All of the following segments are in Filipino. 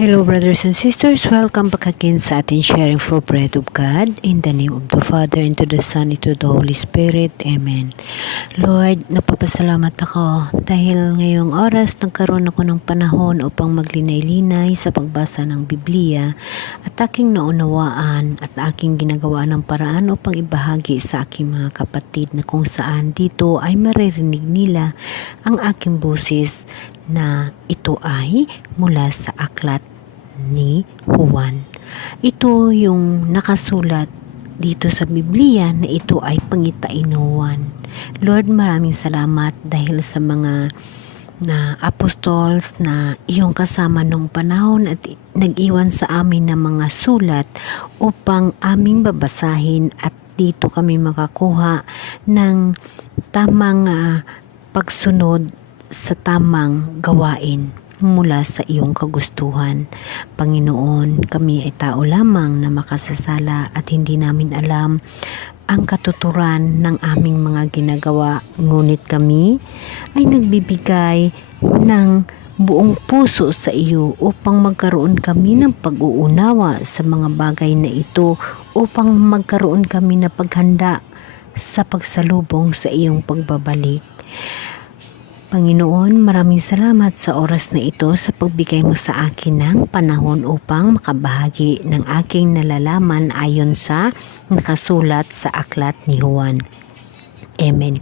Hello brothers and sisters, welcome back again sa ating sharing for bread of God in the name of the Father, and to the Son, and to the Holy Spirit. Amen. Lord, napapasalamat ako dahil ngayong oras nagkaroon ako ng panahon upang maglinay-linay sa pagbasa ng Biblia at aking naunawaan at aking ginagawa ng paraan upang ibahagi sa aking mga kapatid na kung saan dito ay maririnig nila ang aking boses na ito ay mula sa aklat ni Juan. Ito yung nakasulat dito sa Biblia na ito ay pangitainuan. Lord, maraming salamat dahil sa mga apostols na iyong kasama nung panahon at nag-iwan sa amin ng mga sulat upang aming babasahin at dito kami makakuha ng tamang pagsunod sa tamang gawain mula sa iyong kagustuhan. Panginoon, kami ay tao lamang na makasasala at hindi namin alam ang katuturan ng aming mga ginagawa. Ngunit kami ay nagbibigay ng buong puso sa iyo upang magkaroon kami ng pag-uunawa sa mga bagay na ito, upang magkaroon kami ng paghanda sa pagsalubong sa iyong pagbabalik. Panginoon, maraming salamat sa oras na ito sa pagbigay mo sa akin ng panahon upang makabahagi ng aking nalalaman ayon sa nakasulat sa aklat ni Juan. Amen.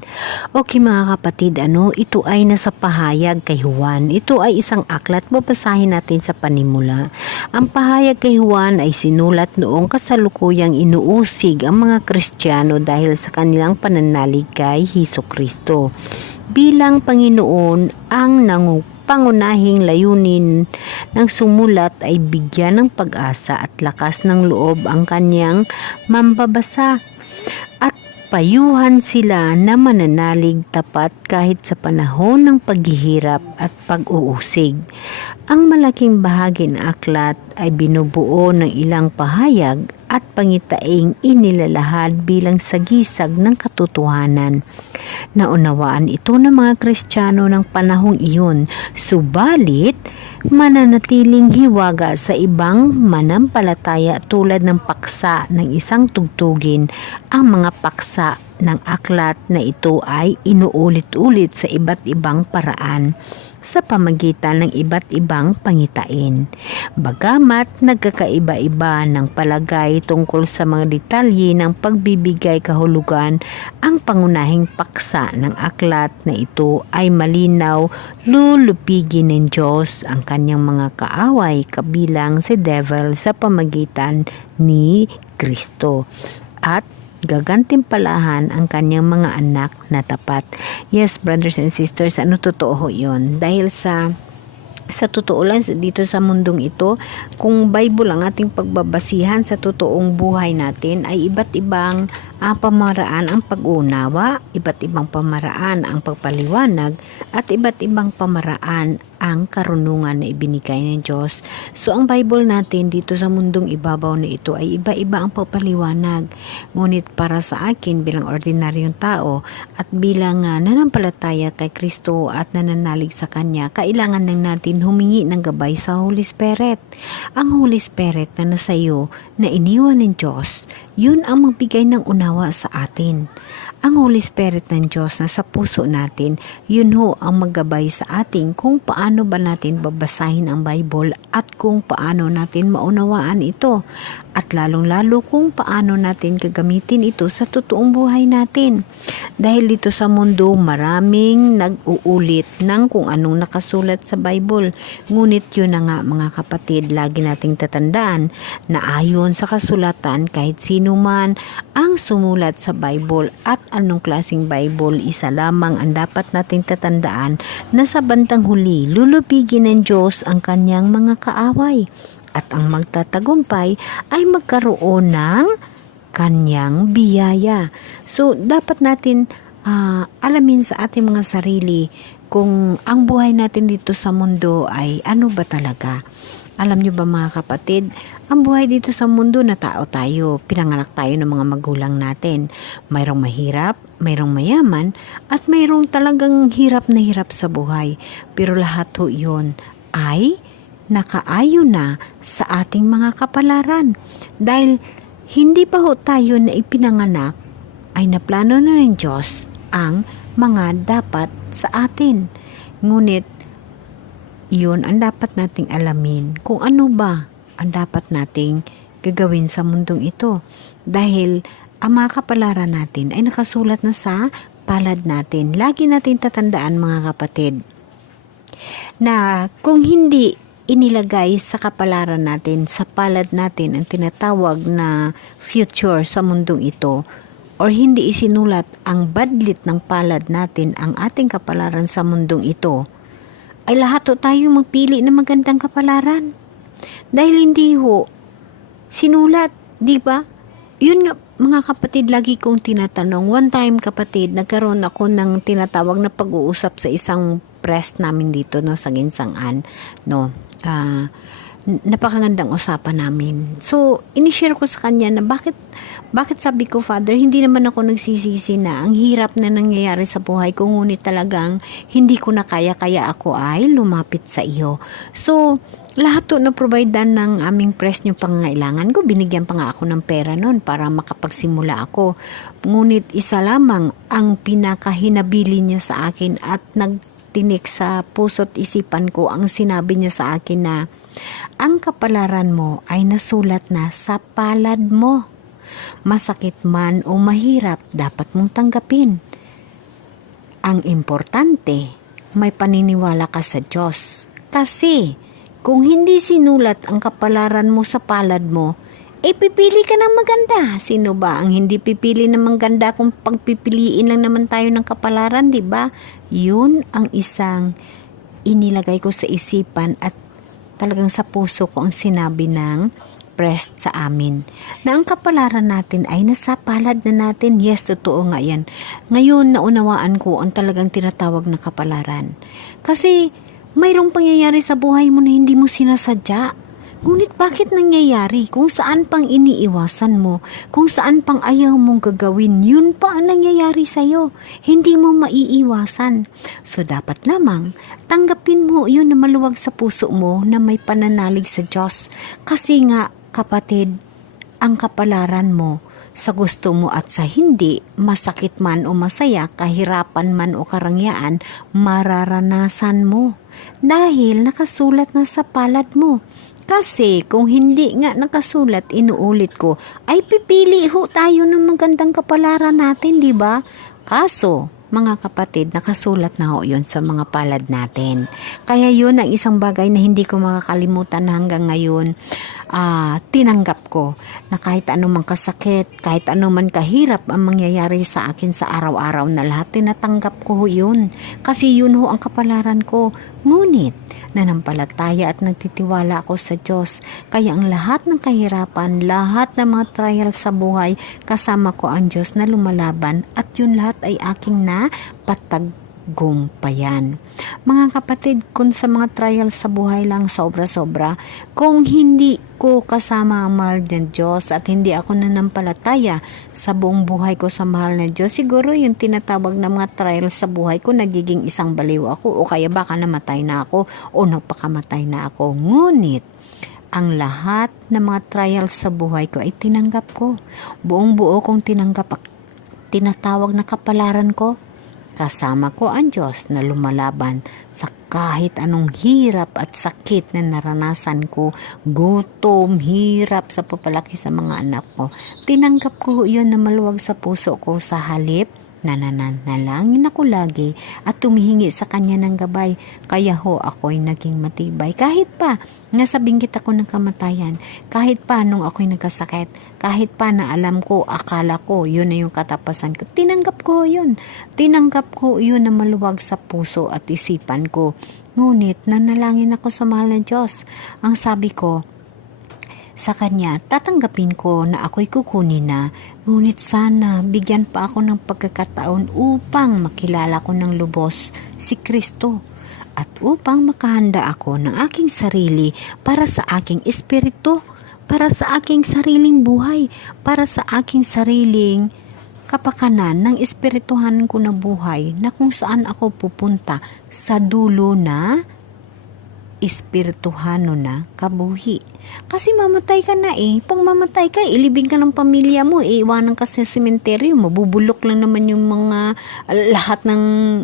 Okay mga kapatid, ito ay nasa pahayag kay Juan. Ito ay isang aklat, babasahin natin sa panimula. Ang pahayag kay Juan ay sinulat noong kasalukuyang inuusig ang mga Kristiyano dahil sa kanilang pananalig kay Hesukristo. Bilang Panginoon, ang pangunahing layunin ng sumulat ay bigyan ng pag-asa at lakas ng loob ang kanyang mambabasa at payuhan sila na mananalig tapat kahit sa panahon ng paghihirap at pag-uusig. Ang malaking bahagi ng aklat ay binubuo ng ilang pahayag at pangitaing inilalahad bilang sagisag ng katotohanan. Naunawaan ito ng mga Kristiyano ng panahong iyon, subalit mananatiling hiwaga sa ibang manampalataya tulad ng paksa ng isang tugtugin. Ang mga paksa ng aklat na ito ay inuulit-ulit sa iba't ibang paraan sa pamagitan ng iba't ibang pangitain. Bagamat nagkakaiba-iba ng palagay tungkol sa mga detalye ng pagbibigay kahulugan, ang pangunahing paksa ng aklat na ito ay malinaw: lulupigin ng Diyos ang kanyang mga kaaway, kabilang si devil, sa pamagitan ni Kristo, at gagantimpalahan ang kanyang mga anak na tapat. Yes, brothers and sisters, totoo yun. Dahil sa totoo lang, dito sa mundong ito, kung Bible ang ating pagbabasihan sa totoong buhay natin, ay iba't ibang pamaraan ang pag-uunawa, iba't ibang pamaraan ang pagpaliwanag, at iba't ibang pamaraan ang karunungan na ibinigay ng Diyos. So ang Bible natin dito sa mundong ibabaw na ito ay iba-iba ang pagpaliwanag. Ngunit para sa akin bilang ordinaryong tao at bilang nanampalataya kay Kristo at nananalig sa Kanya, kailangan lang natin humingi ng gabay sa Holy Spirit. Ang Holy Spirit na nasa iyo, na iniwan ng Diyos, yun ang magbigay ng unawa sa atin. Ang Holy Spirit ng Diyos na sa puso natin, yun ho ang maggabay sa atin kung paano ba natin babasahin ang Bible at kung paano natin maunawaan ito, at lalong-lalo kung paano natin gagamitin ito sa totoong buhay natin. Dahil dito sa mundo, maraming nag-uulit ng kung anong nakasulat sa Bible. Ngunit yun na nga mga kapatid, lagi nating tatandaan na ayon sa kasulatan, kahit sino man ang sumulat sa Bible at anong klaseng Bible, isa lamang ang dapat nating tatandaan, na sa bandang huli, lulupigin ng Diyos ang kanyang mga kaaway. At ang magtatagumpay ay magkaroon ng kanyang biyaya. So, dapat natin alamin sa ating mga sarili kung ang buhay natin dito sa mundo ay ano ba talaga. Alam nyo ba mga kapatid, ang buhay dito sa mundo na tao tayo, pinanganak tayo ng mga magulang natin. Mayroong mahirap, mayroong mayaman, at mayroong talagang hirap na hirap sa buhay. Pero lahat ho yun ay nakaayon na sa ating mga kapalaran. Dahil hindi pa ho tayo na ipinanganak, ay naplano na ng Diyos ang mga dapat sa atin. Ngunit, yun ang dapat nating alamin kung ano ba ang dapat nating gagawin sa mundong ito. Dahil ang mga kapalaran natin ay nakasulat na sa palad natin. Lagi natin tatandaan mga kapatid na kung hindi inilagay sa kapalaran natin, sa palad natin ang tinatawag na future sa mundong ito, or hindi isinulat ang badlit ng palad natin ang ating kapalaran sa mundong ito, ay lahat ho tayo magpili ng magandang kapalaran. Dahil hindi ho sinulat, di ba? Yun nga mga kapatid, lagi kong tinatanong. One time kapatid, nagkaroon ako ng tinatawag na pag-uusap sa isang press namin dito no, sa Ginsangan. No, napakagandang usapan namin. So, inishare ko sa kanya na bakit sabi ko, Father, hindi naman ako nagsisisi na ang hirap na nangyayari sa buhay ko, ngunit talagang hindi ko na kaya ako ay lumapit sa iyo. So, lahat to na-providean ng aming press yung pangangailangan ko. Binigyan pa nga ako ng pera noon para makapagsimula ako. Ngunit isa lamang ang pinakahinabili niya sa akin at nagtinik sa puso't isipan ko ang sinabi niya sa akin na ang kapalaran mo ay nasulat na sa palad mo. Masakit man o mahirap, dapat mong tanggapin. Ang importante, may paniniwala ka sa Diyos. Kasi, kung hindi sinulat ang kapalaran mo sa palad mo, pipili ka ng maganda. Sino ba ang hindi pipili ng maganda kung pagpipiliin lang naman tayo ng kapalaran, di ba? Yun ang isang inilagay ko sa isipan at talagang sa puso ko ang sinabi ng press sa amin. Na ang kapalaran natin ay nasa palad na natin. Yes, totoo nga yan. Ngayon, naunawaan ko ang talagang tinatawag na kapalaran. Kasi, mayroong pangyayari sa buhay mo na hindi mo sinasadya. Ngunit bakit nangyayari? Kung saan pang iniiwasan mo, kung saan pang ayaw mong gagawin, yun pa ang nangyayari sa'yo. Hindi mo maiiwasan. So dapat lamang, tanggapin mo yun na maluwag sa puso mo na may pananalig sa Diyos. Kasi nga, kapatid, ang kapalaran mo sa gusto mo at sa hindi, masakit man o masaya, kahirapan man o karangyaan, mararanasan mo. Dahil nakasulat na sa palad mo. Kasi kung hindi nga nakasulat, inuulit ko, ay pipili ho tayo ng magandang kapalaran natin, di ba? Kaso, mga kapatid, nakasulat na ho yun sa mga palad natin. Kaya yun ang isang bagay na hindi ko makakalimutan na hanggang ngayon. Tinanggap ko na kahit anumang kasakit, kahit anumang kahirap ang mangyayari sa akin sa araw-araw na lahat, tinatanggap ko yun. Kasi yun ho ang kapalaran ko. Ngunit, nanampalataya at nagtitiwala ako sa Diyos. Kaya ang lahat ng kahirapan, lahat ng mga trial sa buhay, kasama ko ang Diyos na lumalaban at yun lahat ay aking napatagumpayan. Mga kapatid, kung sa mga trial sa buhay lang sobra-sobra, kung hindi ko kasama ang mahal ng Diyos at hindi ako nanampalataya sa buong buhay ko sa mahal ng Diyos, siguro yung tinatawag na mga trial sa buhay ko, nagiging isang baliw ako o kaya baka namatay na ako o nagpakamatay na ako. Ngunit, ang lahat ng mga trial sa buhay ko ay tinanggap ko. Buong buo kong tinanggap, tinatawag na kapalaran ko. Kasama ko ang Diyos na lumalaban sa kahit anong hirap at sakit na naranasan ko, gutom, hirap sa papalaki sa mga anak ko. Tinanggap ko yun na maluwag sa puso ko sa halip na nananalangin ako lagi at tumihingi sa Kanya ng gabay. Kaya ho ako'y naging matibay. Kahit pa nasa binggit ako ng kamatayan, kahit pa nung ako'y nagkasakit, kahit pa na alam ko, akala ko, yun na yung katapasan ko. Tinanggap ko yun. Tinanggap ko yun na maluwag sa puso at isipan ko. Ngunit nanalangin ako sa mahal na Diyos. Ang sabi ko sa Kanya, tatanggapin ko na ako'y kukunin na, ngunit sana bigyan pa ako ng pagkakataon upang makilala ko ng lubos si Kristo at upang makahanda ako ng aking sarili para sa aking espiritu, para sa aking sariling buhay, para sa aking sariling kapakanan ng espirituhan ko na buhay na kung saan ako pupunta sa dulo na espirituhano na kabuhi. Kasi mamatay ka na eh. Pag mamatay ka, ilibing ka ng pamilya mo, iiwanan ka sa sementeryo, mabubulok lang naman yung mga lahat ng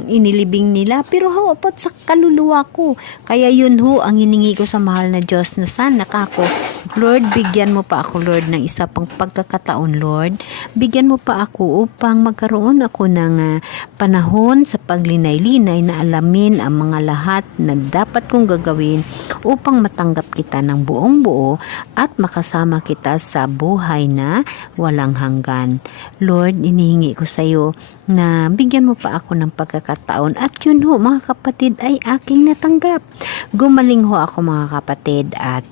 inilibing nila. Pero hawapat sa kaluluwa ko. Kaya yun ho, ang hiningi ko sa mahal na Diyos na sana kako, Lord, bigyan mo pa ako, Lord, ng isa pang pagkakataon, Lord. Bigyan mo pa ako upang magkaroon ako ng panahon sa paglinay-linay na alamin ang mga lahat na dapat kong gagawin upang matanggap kita ng buong buo at makasama kita sa buhay na walang hanggan. Lord, inihingi ko sa iyo na bigyan mo pa ako ng pagkakataon at yun ho mga kapatid ay aking natanggap. Gumaling ho ako mga kapatid at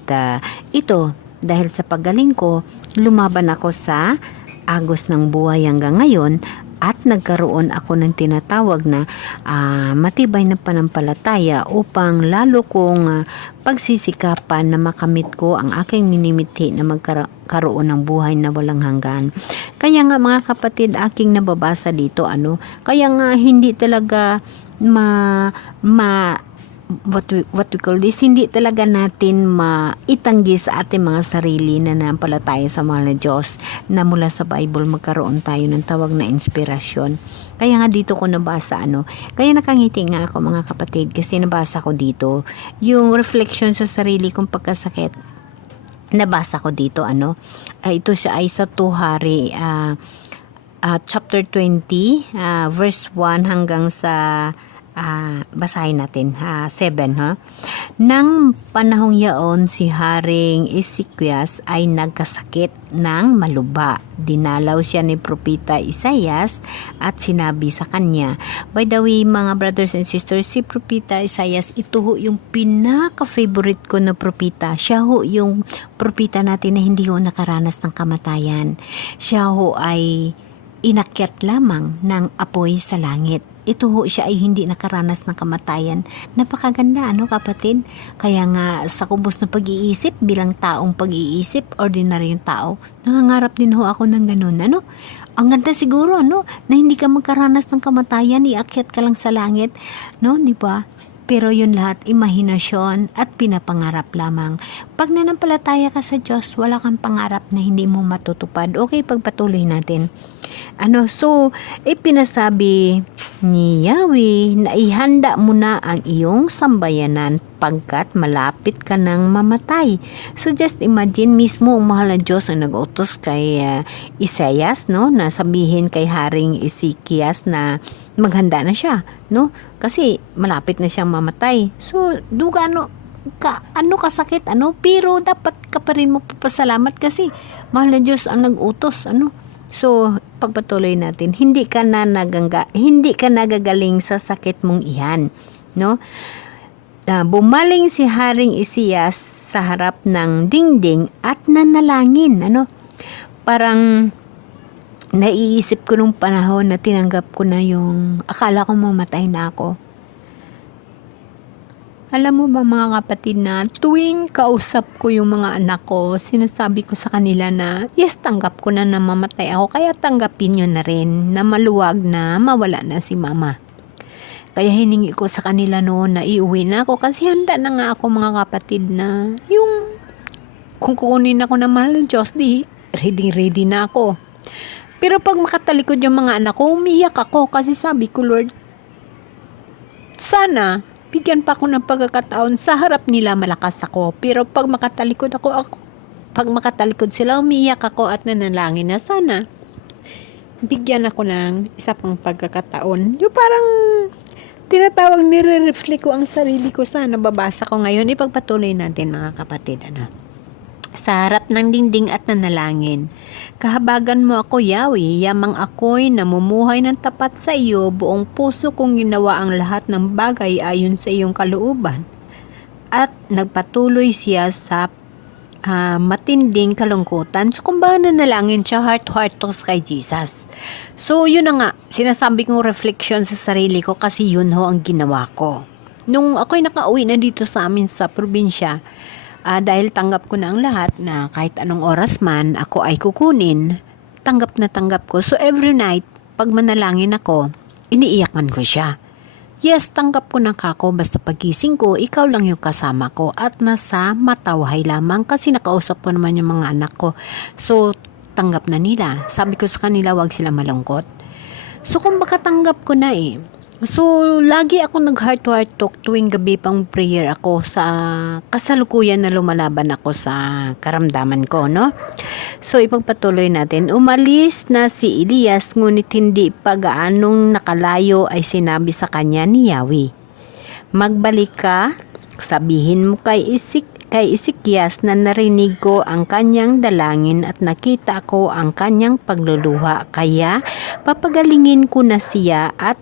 ito dahil sa paggaling ko, lumaban ako sa agos ng buhay hanggang ngayon at nagkaroon ako ng tinatawag na matibay na panampalataya upang lalo kong pagsisikapan na makamit ko ang aking minimithi na magkaroon ng buhay na walang hanggan. Kaya nga mga kapatid, aking nababasa dito kaya nga hindi talaga what we call this, hindi talaga natin maitanggi sa ating mga sarili na nampalataya sa mahal na Diyos na mula sa Bible magkaroon tayo ng tawag na inspirasyon. Kaya nga dito ko nabasa kaya nakangiti nga ako mga kapatid kasi nabasa ko dito yung reflection sa sarili kong pagkasakit. Nabasa ko dito ito siya ay sa 2 Hari chapter 20 verse 1 hanggang sa basahin natin 7 Nang panahong yaon si Haring Ezekias ay nagkasakit ng maluba. Dinalaw siya ni Propeta Isaias at sinabi sa kanya. By the way mga brothers and sisters, si Propeta Isaias ito ho yung pinaka-favorite ko na propeta. Siya ho yung propeta natin na hindi ho nakaranas ng kamatayan. Siya ho ay inakyat lamang ng apoy sa langit. Ito ho siya ay hindi nakaranas ng kamatayan. Napakaganda kapatid? Kaya nga sa kubos na pag-iisip bilang taong pag-iisip, ordinaryong tao, nangangarap din ho ako ng ganun. Ang ganda siguro na hindi ka magkaranas ng kamatayan, iakyat ka lang sa langit, di ba? Pero yun lahat imahinasyon at pinapangarap lamang. Pag nanampalataya ka sa Diyos, wala kang pangarap na hindi mo matutupad. Okay, pagpatuloy natin. So, ipinasabi ni Yahweh na ihanda mo na ang iyong sambayanan pagkat malapit ka nang mamatay. So, just imagine mismo ang mahal na Diyos ang nag-utos kay Isaias, na sabihin kay Haring Ezekias na maghanda na siya, kasi malapit na siyang mamatay. So, duga kasakit, pero dapat ka pa rin magpapasalamat kasi mahal na Diyos ang nag-utos, So, pagpatuloy natin, hindi ka nagagaling sa sakit mong iyan, bumaling si Haring Isaias sa harap ng dingding at nanalangin, parang naiisip ko nung panahon na tinanggap ko na yung akala ko mamatay na ako. Alam mo ba mga kapatid na tuwing kausap ko yung mga anak ko, sinasabi ko sa kanila na yes, tanggap ko na mamatay ako, kaya tanggapin nyo na rin na maluwag na mawala na si mama. Kaya hiningi ko sa kanila noon na iuwi na ako kasi handa na nga ako mga kapatid na yung kung kukunin ako ng mahal ng Diyos, ready na ako. Pero pag makatalikod yung mga anak ko, umiyak ako kasi sabi ko, Lord, sana bigyan pa ako ng pagkakataon sa harap nila malakas ako. Pero pag makatalikod sila, umiyak ako at nanalangin na sana bigyan ako ng isa pang pagkakataon. Yung parang tinatawag, nire-reflect ko ang sarili ko sa nababasa ko ngayon. Ipagpatuloy natin mga kapatid. Sa harap ng dingding at nanalangin. Kahabagan mo ako, Yahweh, yamang ako'y namumuhay ng tapat sa iyo, buong puso kong ginawa ang lahat ng bagay ayon sa iyong kalooban. At nagpatuloy siya sa matinding kalungkutan. So, kung ba nanalangin siya, heart talks kay Jesus. So, yun na nga, sinasabi kong reflection sa sarili ko kasi yun ho ang ginawa ko. Nung ako'y nakauwi na dito sa amin sa probinsya, dahil tanggap ko na ang lahat na kahit anong oras man ako ay kukunin, tanggap na tanggap ko. So every night, pag manalangin ako, iniiyakan ko siya. Yes, tanggap ko na kako basta pagising ko, ikaw lang yung kasama ko at nasa matawhay lamang kasi nakausap ko naman yung mga anak ko. So, tanggap na nila. Sabi ko sa kanila, wag sila malungkot. So, kumbaga tanggap ko na eh. So, lagi ako nag-heart to heart talk tuwing gabi pang prayer ako sa kasalukuyan na lumalaban ako sa karamdaman ko, no? So, ipagpatuloy natin. Umalis na si Elias ngunit hindi pa gaanong nakalayo ay sinabi sa kanya ni Yahweh. Magbalik ka, sabihin mo kay Ezekias na narinig ko ang kanyang dalangin at nakita ko ang kanyang pagluluha. Kaya papagalingin ko na siya at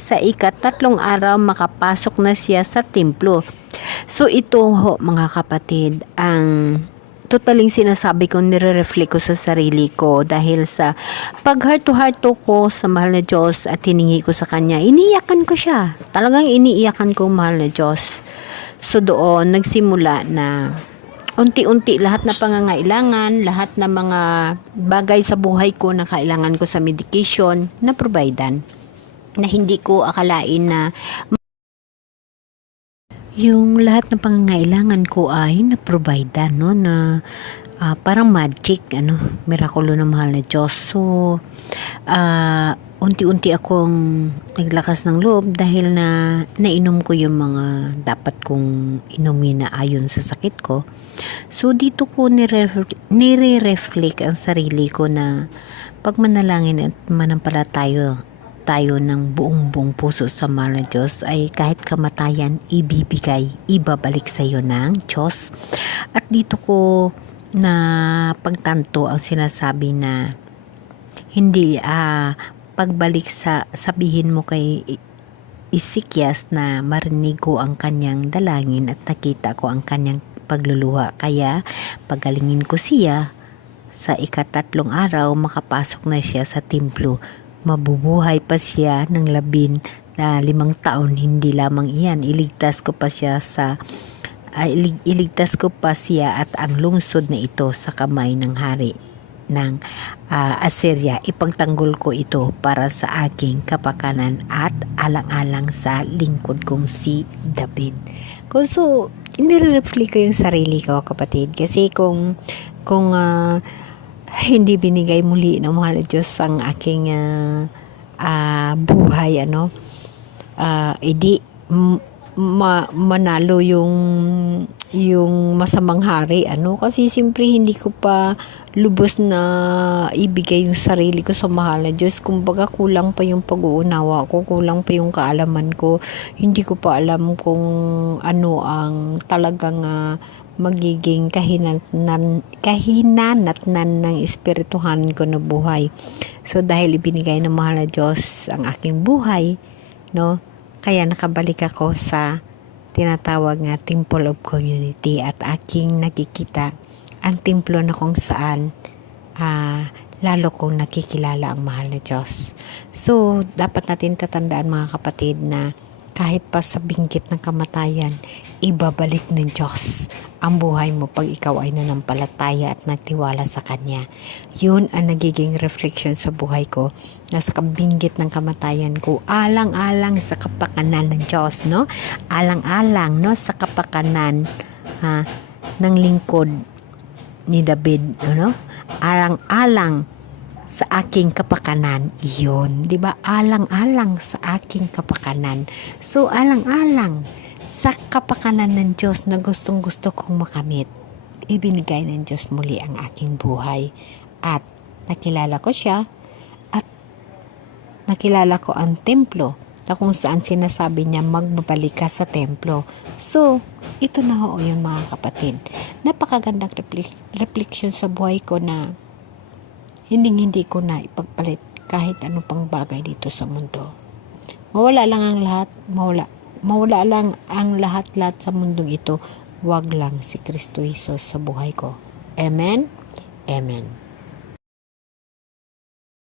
sa ika-3 araw makapasok na siya sa templo. So ito ho mga kapatid, ang totaling sinasabi ko, nire-reflect ko sa sarili ko dahil sa pag heart to heart ko sa mahal na Diyos at hiningi ko sa Kanya, iniiyakan ko siya. Talagang iniiyakan ko mahal na Diyos. So doon nagsimula na unti-unti lahat na pangangailangan, lahat na mga bagay sa buhay ko na kailangan ko sa medication na providean. Na hindi ko akalain na yung lahat ng pangangailangan ko ay na-provide no, na parang magic, mirakulo ng mahal na Diyos. So, unti-unti akong naglakas ng loob dahil na nainom ko yung mga dapat kong inumin na ayon sa sakit ko. So, dito ko nire-reflect ang sarili ko na pag manalangin at manampalataya tayo ng buong puso sa mahal na Diyos ay kahit kamatayan ibabalik sa iyo ng Diyos. At dito ko na pagtanto ang sinasabi na hindi pagbalik sabihin mo kay Ezekias na marinig ko ang kanyang dalangin at nakita ko ang kanyang pagluluha. Kaya pagalingin ko siya sa ika-3 araw makapasok na siya sa templo. Mabubuhay pa siya ng 15 taon. Hindi lamang iyan, iligtas ko pa siya at ang lungsod na ito sa kamay ng hari ng Assyria. Ipagtanggol ko ito para sa aking kapakanan at alang-alang sa lingkod kong si David. So, inire-reflect ko yung sarili ko, kapatid, kasi kung hindi binigay muli ng mahal na Diyos ang aking buhay, edi manalo yung masamang hari, kasi siyempre hindi ko pa lubos na ibigay yung sarili ko sa mahal na Diyos. Kumbaga kulang pa yung pag-uunawa ko, kulang pa yung kaalaman ko, hindi ko pa alam kung ano ang talagang magiging kahinanatnan ng espirituhan ko na buhay. So dahil ibinigay ng mahal na Diyos ang aking buhay, kaya nakabalik ako sa tinatawag nga Temple of Community at aking nakikita ang templo na kung saan lalo kong nakikilala ang mahal na Diyos. So dapat natin tatandaan mga kapatid na kahit pa sa binggit ng kamatayan, ibabalik ng Diyos ang buhay mo pag ikaw ay nanampalataya at nagtiwala sa Kanya. Yun ang nagiging reflection sa buhay ko, na sa kabinggit ng kamatayan ko, alang-alang sa kapakanan ng Diyos, alang-alang sa kapakanan ng lingkod ni David, alang-alang sa aking kapakanan. Iyon, 'di ba? Alang-alang sa aking kapakanan. So alang-alang sa kapakanan ng Diyos na gustong-gusto kong makamit. Ibinigay ng Diyos muli ang aking buhay at nakilala ko siya at nakilala ko ang templo na kung saan sinasabi niya magbabalik ka sa templo. So, ito na ho yun mga kapatid. Napakagandang reflection sa buhay ko na hindi ko na ipagpalit kahit ano pang bagay dito sa mundo. Mawala lang ang lahat, mawala lang ang lahat sa mundong ito. Wag lang si Kristo Jesus sa buhay ko. Amen? Amen.